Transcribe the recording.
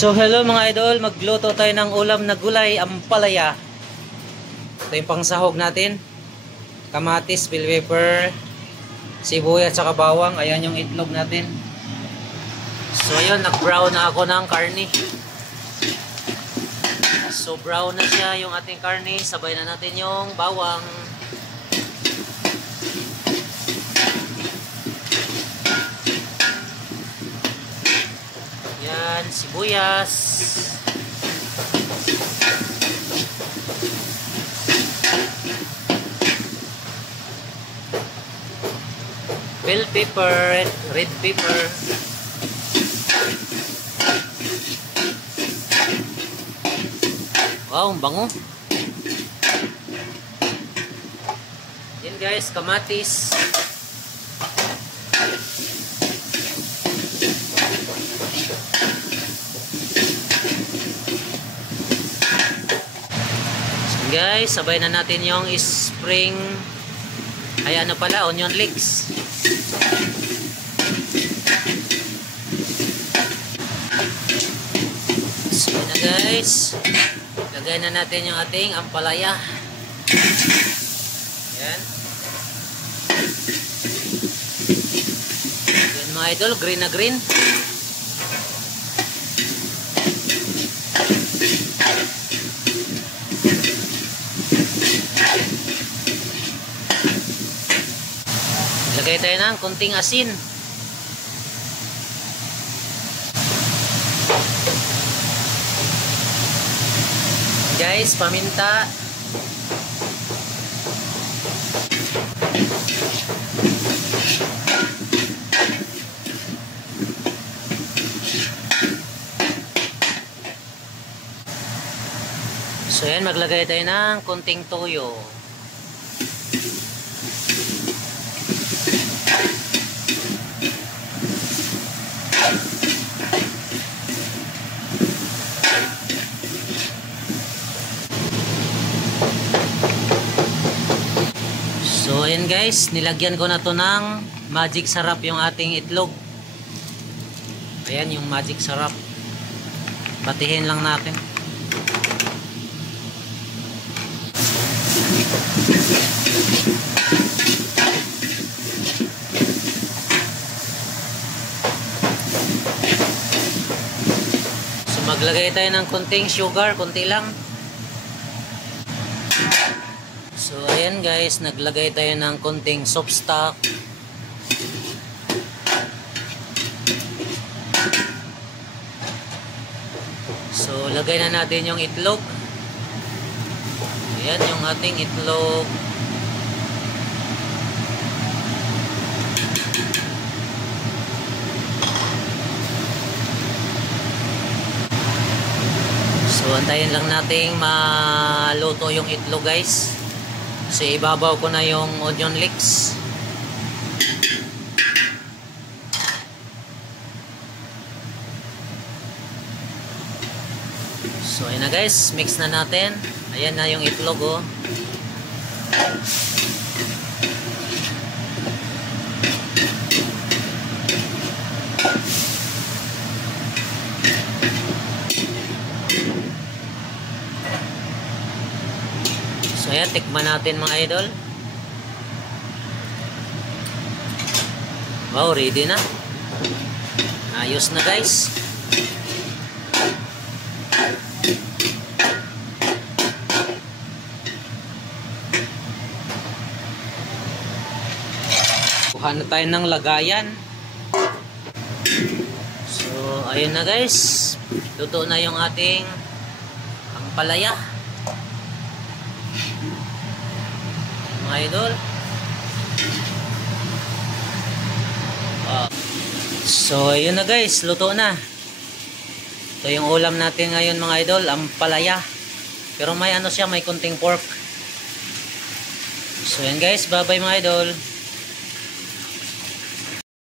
So hello mga idol, magluto tayo ng ulam na gulay, ampalaya. Ito yung pangsahog natin. Kamatis, bell pepper, sibuyas at bawang. Ayan yung itlog natin. So ayun, nag-brown na ako ng karne. So brown na siya yung ating karne. Sabay na natin yung bawang. Yan, sibuyas. Bell pepper, red pepper. Wow, ang bango. Yan guys, kamatis. Guys, sabay na natin yung spring, ay ano pala, onion leeks. So na guys, lagay na natin yung ating ampalaya. Yan. Yan mga idol, green na green. Lagay tayo ng konting asin. Guys, paminta. So yan, maglagay tayo ng konting toyo. So ayan guys, nilagyan ko na to ng magic sarap yung ating itlog. Ayan yung magic sarap. Patihin lang natin. So maglagay tayo ng konting sugar, konti lang. So ayan guys, naglagay tayo ng konting soap stock. So lagay na natin yung itlog. Ayan yung ating itlog. So antayin lang nating maluto yung itlog guys. So ibabaw ko na yung onion leeks. So ayan na guys, mix na natin. Ayan na yung itlog oh. So ayan, tikman natin mga idol. Wow, ready na. Ayos na guys. Kuha na tayo ng lagayan. So ayun na guys, luto na yung ating ampalaya mga idol. So ayun na guys, luto na. Ito yung ulam natin ngayon mga idol, ampalaya. Pero may ano siya, may konting pork. So yan guys, bye bye mga idol.